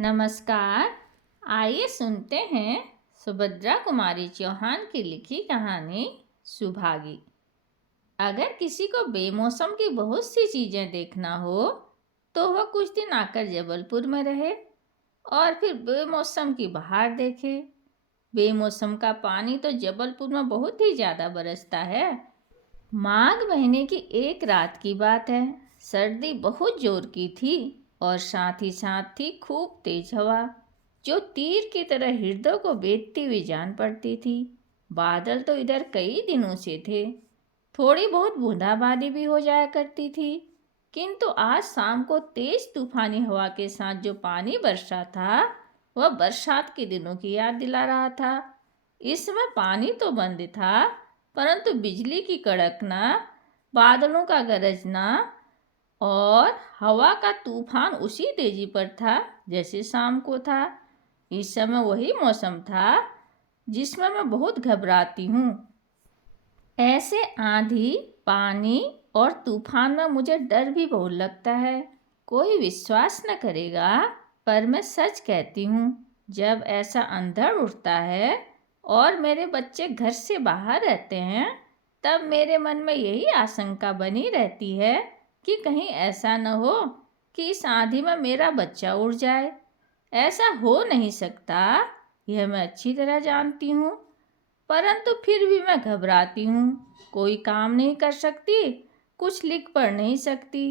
नमस्कार। आइए सुनते हैं सुभद्रा कुमारी चौहान की लिखी कहानी सुभागी। अगर किसी को बेमौसम की बहुत सी चीजें देखना हो तो वह कुछ दिन आकर जबलपुर में रहे और फिर बेमौसम की बहार देखे। बेमौसम का पानी तो जबलपुर में बहुत ही ज्यादा बरसता है। माघ महीने की एक रात की बात है। सर्दी बहुत जोर की थी और साथ ही साथ थी खूब तेज हवा, जो तीर की तरह हृदय को बेधती हुई जान पड़ती थी। बादल तो इधर कई दिनों से थे। थोड़ी बहुत बूंदाबांदी भी हो जाया करती थी, किंतु आज शाम को तेज तूफानी हवा के साथ जो पानी बरसा था वह बरसात के दिनों की याद दिला रहा था। इस समय पानी तो बंद था, परंतु बिजली की कड़कना, बादलों का गरजना और हवा का तूफान उसी तेजी पर था जैसे शाम को था। इस समय वही मौसम था जिसमें मैं बहुत घबराती हूँ। ऐसे आंधी, पानी और तूफान में मुझे डर भी बहुत लगता है। कोई विश्वास न करेगा, पर मैं सच कहती हूँ। जब ऐसा अंधड़ उठता है और मेरे बच्चे घर से बाहर रहते हैं, तब मेरे मन में यही आशंका बनी रहती है कि कहीं ऐसा न हो कि इस आंधी में मेरा बच्चा उड़ जाए। ऐसा हो नहीं सकता, यह मैं अच्छी तरह जानती हूँ, परंतु फिर भी मैं घबराती हूँ। कोई काम नहीं कर सकती, कुछ लिख पढ़ नहीं सकती,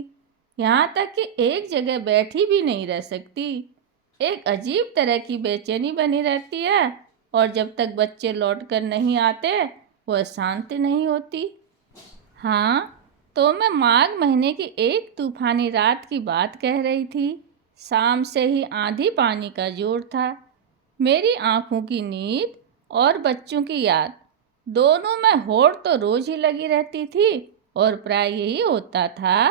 यहाँ तक कि एक जगह बैठी भी नहीं रह सकती। एक अजीब तरह की बेचैनी बनी रहती है और जब तक बच्चे लौट कर नहीं आते वह शांति नहीं होती। हाँ, तो मैं माघ महीने की एक तूफानी रात की बात कह रही थी। शाम से ही आंधी पानी का जोर था। मेरी आंखों की नींद और बच्चों की याद, दोनों में होड़ तो रोज ही लगी रहती थी और प्राय यही होता था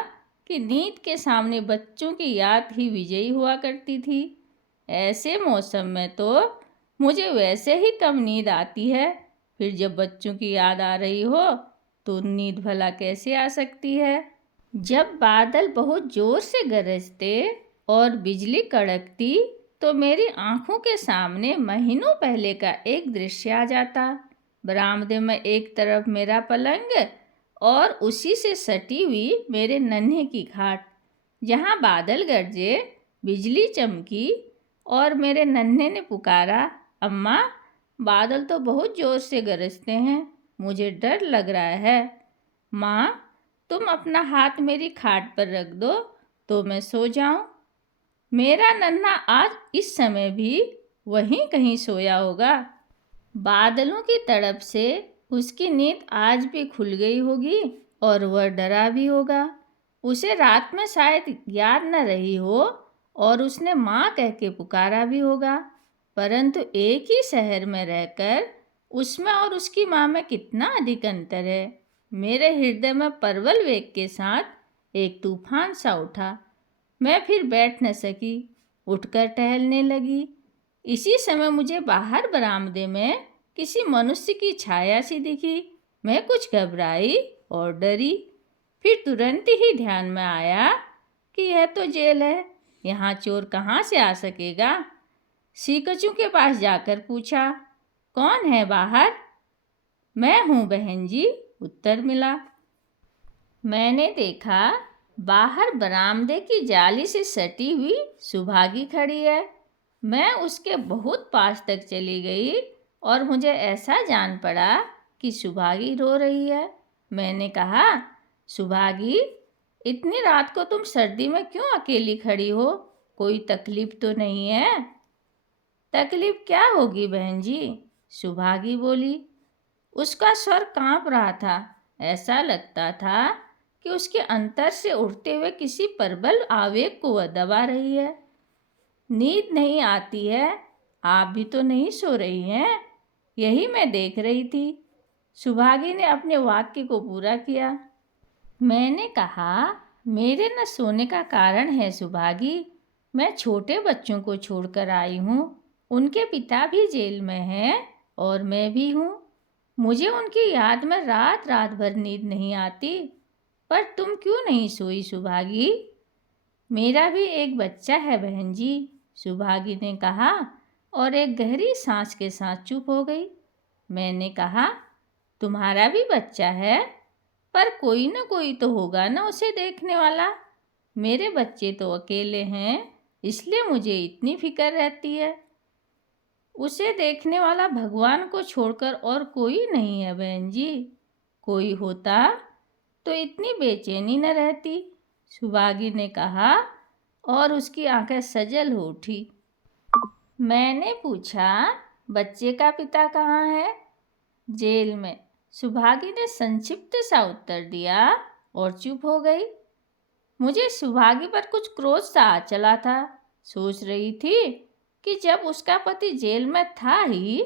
कि नींद के सामने बच्चों की याद ही विजयी हुआ करती थी। ऐसे मौसम में तो मुझे वैसे ही कम नींद आती है, फिर जब बच्चों की याद आ रही हो तो नींद भला कैसे आ सकती है। जब बादल बहुत जोर से गरजते और बिजली कड़कती तो मेरी आंखों के सामने महीनों पहले का एक दृश्य आ जाता। बरामदे में एक तरफ मेरा पलंग और उसी से सटी हुई मेरे नन्हे की खाट, जहाँ बादल गरजे, बिजली चमकी और मेरे नन्हे ने पुकारा, अम्मा, बादल तो बहुत जोर से गरजते हैं, मुझे डर लग रहा है। माँ, तुम अपना हाथ मेरी खाट पर रख दो तो मैं सो जाऊं। मेरा नन्हा आज इस समय भी वहीं कहीं सोया होगा। बादलों की तड़प से उसकी नींद आज भी खुल गई होगी और वह डरा भी होगा। उसे रात में शायद याद न रही हो और उसने माँ कह के पुकारा भी होगा, परंतु एक ही शहर में रहकर उसमें और उसकी माँ में कितना अधिक अंतर है। मेरे हृदय में प्रबल वेग के साथ एक तूफान सा उठा। मैं फिर बैठ न सकी, उठकर टहलने लगी। इसी समय मुझे बाहर बरामदे में किसी मनुष्य की छाया सी दिखी। मैं कुछ घबराई और डरी, फिर तुरंत ही ध्यान में आया कि यह तो जेल है, यहाँ चोर कहाँ से आ सकेगा। सीकचू के पास जाकर पूछा, कौन है बाहर? मैं हूँ बहन जी, उत्तर मिला। मैंने देखा बाहर बरामदे की जाली से सटी हुई सुभागी खड़ी है। मैं उसके बहुत पास तक चली गई और मुझे ऐसा जान पड़ा कि सुभागी रो रही है। मैंने कहा, सुभागी, इतनी रात को तुम सर्दी में क्यों अकेली खड़ी हो? कोई तकलीफ तो नहीं है? तकलीफ क्या होगी बहन जी, सुभागी बोली। उसका स्वर कांप रहा था। ऐसा लगता था कि उसके अंतर से उठते हुए किसी प्रबल आवेग को वह दबा रही है। नींद नहीं आती है, आप भी तो नहीं सो रही हैं, यही मैं देख रही थी। सुभागी ने अपने वाक्य को पूरा किया। मैंने कहा, मेरे न सोने का कारण है सुभागी। मैं छोटे बच्चों को छोड़कर आई हूँ। उनके पिता भी जेल में हैं और मैं भी हूँ। मुझे उनकी याद में रात रात भर नींद नहीं आती। पर तुम क्यों नहीं सोई सुभागी? मेरा भी एक बच्चा है बहन जी, सुभागी ने कहा और एक गहरी सांस के साथ चुप हो गई। मैंने कहा, तुम्हारा भी बच्चा है, पर कोई ना कोई तो होगा ना उसे देखने वाला। मेरे बच्चे तो अकेले हैं, इसलिए मुझे इतनी फिक्र रहती है। उसे देखने वाला भगवान को छोड़कर और कोई नहीं है बहन जी। कोई होता तो इतनी बेचैनी न रहती, सुभागी ने कहा और उसकी आंखें सजल हो उठी। मैंने पूछा, बच्चे का पिता कहाँ है? जेल में, सुभागी ने संक्षिप्त सा उत्तर दिया और चुप हो गई। मुझे सुभागी पर कुछ क्रोध सा आ चला था। सोच रही थी कि जब उसका पति जेल में था ही,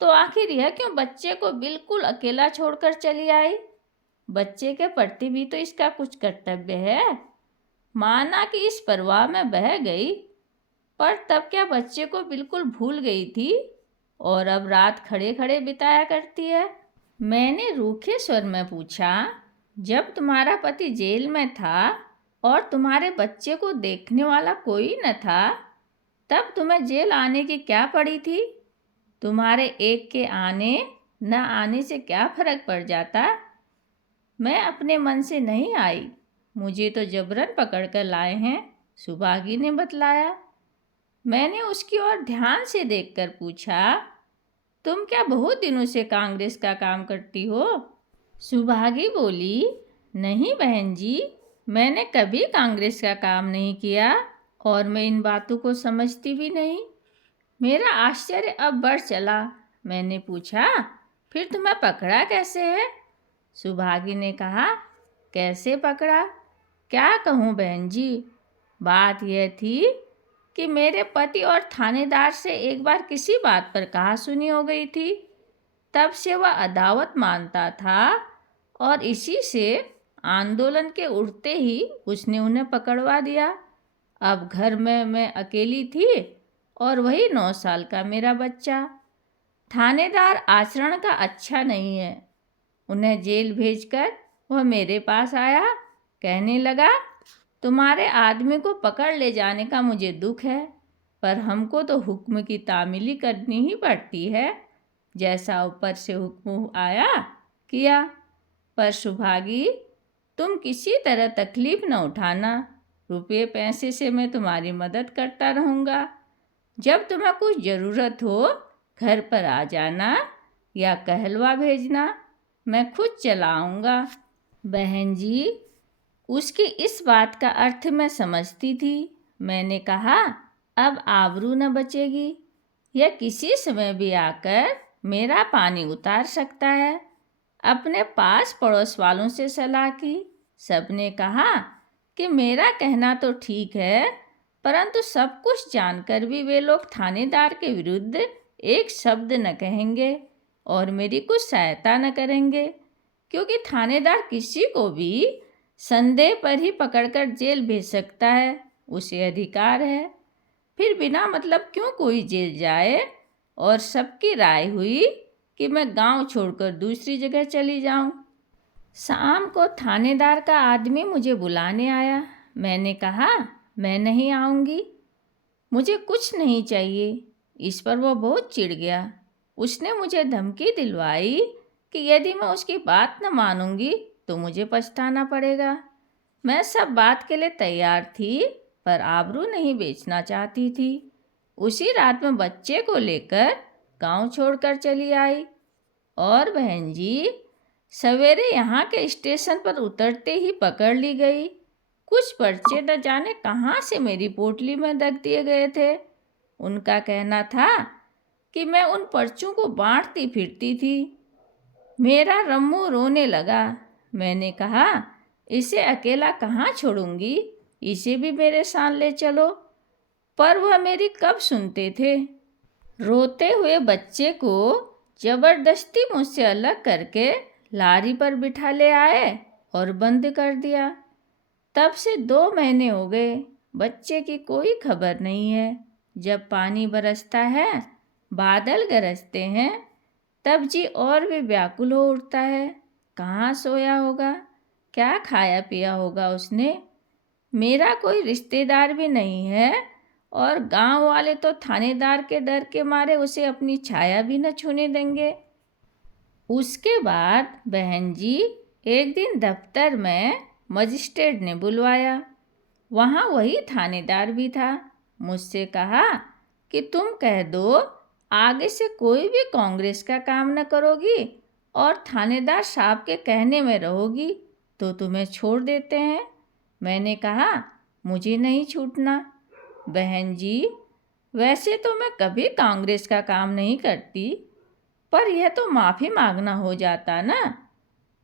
तो आखिर यह क्यों बच्चे को बिल्कुल अकेला छोड़कर चली आई? बच्चे के प्रति भी तो इसका कुछ कर्तव्य है। माना कि इस परवाह में बह गई, पर तब क्या बच्चे को बिल्कुल भूल गई थी और अब रात खड़े खड़े बिताया करती है? मैंने रूखे स्वर में पूछा, जब तुम्हारा पति जेल में था और तुम्हारे बच्चे को देखने वाला कोई न था, तब तुम्हें जेल आने की क्या पड़ी थी? तुम्हारे एक के आने न आने से क्या फर्क पड़ जाता? मैं अपने मन से नहीं आई, मुझे तो जबरन पकड़ कर लाए हैं, सुभागी ने बतलाया। मैंने उसकी ओर ध्यान से देखकर पूछा, तुम क्या बहुत दिनों से कांग्रेस का काम करती हो? सुभागी बोली, नहीं बहन जी, मैंने कभी कांग्रेस का काम नहीं किया और मैं इन बातों को समझती भी नहीं। मेरा आश्चर्य अब बढ़ चला। मैंने पूछा, फिर तुम्हें पकड़ा कैसे है? सुभागी ने कहा, कैसे पकड़ा? क्या कहूँ बहन जी, बात यह थी कि मेरे पति और थानेदार से एक बार किसी बात पर कहासुनी हो गई थी। तब से वह अदावत मानता था और इसी से आंदोलन के उठते ही उसने उन्हें पकड़वा दिया। अब घर में मैं अकेली थी और वही 9 साल का मेरा बच्चा। थानेदार आचरण का अच्छा नहीं है। उन्हें जेल भेजकर वह मेरे पास आया, कहने लगा, तुम्हारे आदमी को पकड़ ले जाने का मुझे दुख है, पर हमको तो हुक्म की तामीली करनी ही पड़ती है। जैसा ऊपर से हुक्म आया किया। पर सुभागी, तुम किसी तरह तकलीफ न उठाना, रुपये पैसे से मैं तुम्हारी मदद करता रहूँगा। जब तुम्हें कुछ ज़रूरत हो घर पर आ जाना या कहलवा भेजना, मैं खुद चला आऊँगा। बहन जी, उसकी इस बात का अर्थ मैं समझती थी। मैंने कहा, अब आबरू न बचेगी, यह किसी समय भी आकर मेरा पानी उतार सकता है। अपने पास पड़ोस वालों से सलाह की। सबने कहा कि मेरा कहना तो ठीक है, परंतु सब कुछ जानकर भी वे लोग थानेदार के विरुद्ध एक शब्द न कहेंगे और मेरी कुछ सहायता न करेंगे, क्योंकि थानेदार किसी को भी संदेह पर ही पकड़कर जेल भेज सकता है, उसे अधिकार है। फिर बिना मतलब क्यों कोई जेल जाए? और सबकी राय हुई कि मैं गांव छोड़कर दूसरी जगह चली जाऊं। शाम को थानेदार का आदमी मुझे बुलाने आया। मैंने कहा, मैं नहीं आऊंगी, मुझे कुछ नहीं चाहिए। इस पर वो बहुत चिढ़ गया। उसने मुझे धमकी दिलवाई कि यदि मैं उसकी बात न मानूंगी तो मुझे पछताना पड़ेगा। मैं सब बात के लिए तैयार थी, पर आबरू नहीं बेचना चाहती थी। उसी रात में बच्चे को लेकर गांव छोड़कर चली आई। और बहन जी, सवेरे यहाँ के स्टेशन पर उतरते ही पकड़ ली गई। कुछ पर्चे न जाने कहाँ से मेरी पोटली में रख दिए गए थे। उनका कहना था कि मैं उन पर्चों को बांटती फिरती थी। मेरा रम्मू रोने लगा। मैंने कहा, इसे अकेला कहाँ छोड़ूंगी, इसे भी मेरे साथ ले चलो। पर वह मेरी कब सुनते थे। रोते हुए बच्चे को जबरदस्ती मुझसे अलग करके लारी पर बिठा ले आए और बंद कर दिया। तब से 2 महीने हो गए, बच्चे की कोई खबर नहीं है। जब पानी बरसता है, बादल गरजते हैं, तब जी और भी व्याकुल हो उठता है। कहाँ सोया होगा, क्या खाया पिया होगा उसने। मेरा कोई रिश्तेदार भी नहीं है और गांव वाले तो थानेदार के डर के मारे उसे अपनी छाया भी न छूने देंगे। उसके बाद बहन जी एक दिन दफ्तर में मजिस्ट्रेट ने बुलवाया। वहाँ वही थानेदार भी था। मुझसे कहा कि तुम कह दो आगे से कोई भी कांग्रेस का काम न करोगी और थानेदार साहब के कहने में रहोगी तो तुम्हें छोड़ देते हैं। मैंने कहा मुझे नहीं छूटना। बहन जी वैसे तो मैं कभी कांग्रेस का काम नहीं करती, पर यह तो माफ़ी मांगना हो जाता ना,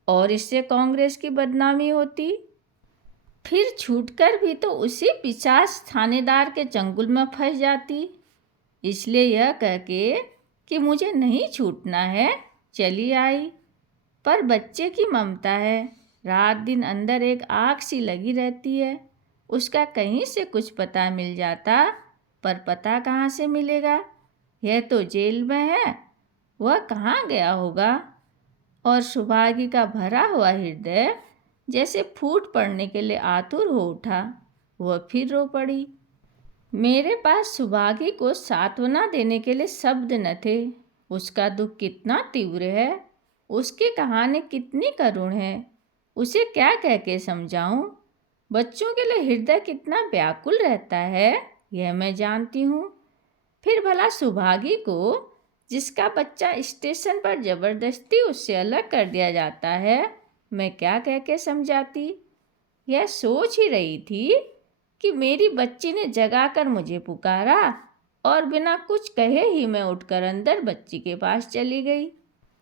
और इससे कांग्रेस की बदनामी होती। फिर छूटकर भी तो उसी पिशाच थानेदार के चंगुल में फंस जाती। इसलिए यह कह के कि मुझे नहीं छूटना है चली आई। पर बच्चे की ममता है, रात दिन अंदर एक आग सी लगी रहती है। उसका कहीं से कुछ पता मिल जाता, पर पता कहाँ से मिलेगा? यह तो जेल में है, वह कहाँ गया होगा? और सुभागी का भरा हुआ हृदय जैसे फूट पड़ने के लिए आतुर हो उठा। वह फिर रो पड़ी। मेरे पास सुभागी को सांत्वना देने के लिए शब्द न थे। उसका दुख कितना तीव्र है, उसकी कहानी कितनी करुण है, उसे क्या कह के समझाऊं? बच्चों के लिए हृदय कितना व्याकुल रहता है यह मैं जानती हूँ। फिर भला सुभागी को, जिसका बच्चा स्टेशन पर जबरदस्ती उससे अलग कर दिया जाता है, मैं क्या कह के समझाती? यह सोच ही रही थी कि मेरी बच्ची ने जगाकर मुझे पुकारा और बिना कुछ कहे ही मैं उठकर अंदर बच्ची के पास चली गई।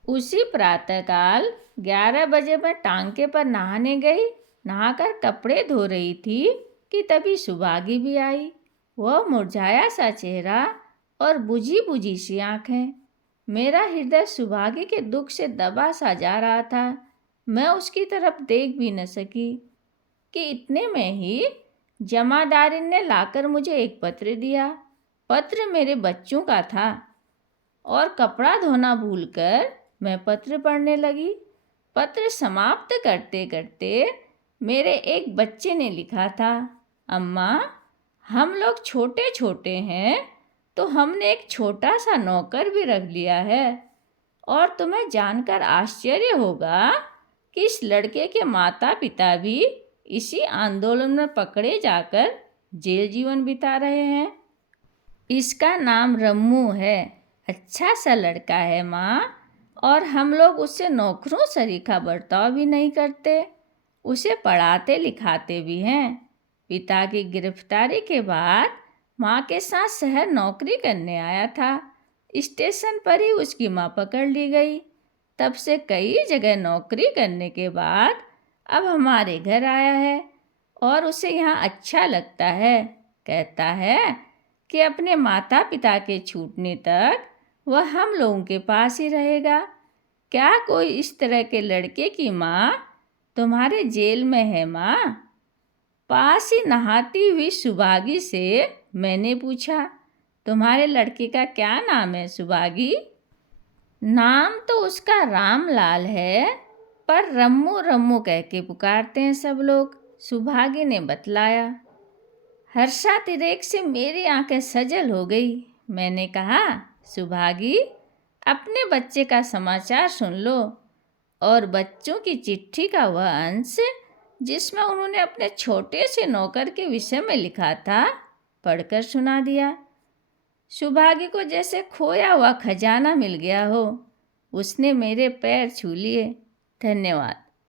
उसी प्रातःकाल 11 बजे मैं टांके पर नहाने गई। नहाकर कपड़े धो रही थी कि तभी सुभागी भी आई। वह मुरझाया सा चेहरा और बुझी बुझी सी आंखें। मेरा हृदय सुभागी के दुख से दबा सा जा रहा था। मैं उसकी तरफ देख भी न सकी कि इतने में ही जमादारिन ने लाकर मुझे एक पत्र दिया। पत्र मेरे बच्चों का था और कपड़ा धोना भूलकर मैं पत्र पढ़ने लगी। पत्र समाप्त करते करते मेरे एक बच्चे ने लिखा था, अम्मा हम लोग छोटे छोटे हैं तो हमने एक छोटा सा नौकर भी रख लिया है, और तुम्हें जानकर आश्चर्य होगा कि इस लड़के के माता पिता भी इसी आंदोलन में पकड़े जाकर जेल जीवन बिता रहे हैं। इसका नाम रम्मू है। अच्छा सा लड़का है माँ, और हम लोग उससे नौकरों सरीखा बर्ताव भी नहीं करते, उसे पढ़ाते लिखाते भी हैं। पिता की गिरफ्तारी के बाद माँ के साथ शहर नौकरी करने आया था। स्टेशन पर ही उसकी माँ पकड़ ली गई। तब से कई जगह नौकरी करने के बाद अब हमारे घर आया है और उसे यहाँ अच्छा लगता है। कहता है कि अपने माता पिता के छूटने तक वह हम लोगों के पास ही रहेगा। क्या कोई इस तरह के लड़के की माँ तुम्हारे जेल में है माँ? पास ही नहाती हुई सुभागी से मैंने पूछा, तुम्हारे लड़के का क्या नाम है सुभागी? नाम तो उसका रामलाल है, पर रम्मू रम्मू कह के पुकारते हैं सब लोग, सुभागी ने बतलाया। हर्षातिरेक से मेरी आंखें सजल हो गई। मैंने कहा, सुभागी अपने बच्चे का समाचार सुन लो, और बच्चों की चिट्ठी का वह अंश जिसमें उन्होंने अपने छोटे से नौकर के विषय में लिखा था पढ़कर सुना दिया। सुभागी को जैसे खोया हुआ खजाना मिल गया हो। उसने मेरे पैर छू लिए। धन्यवाद।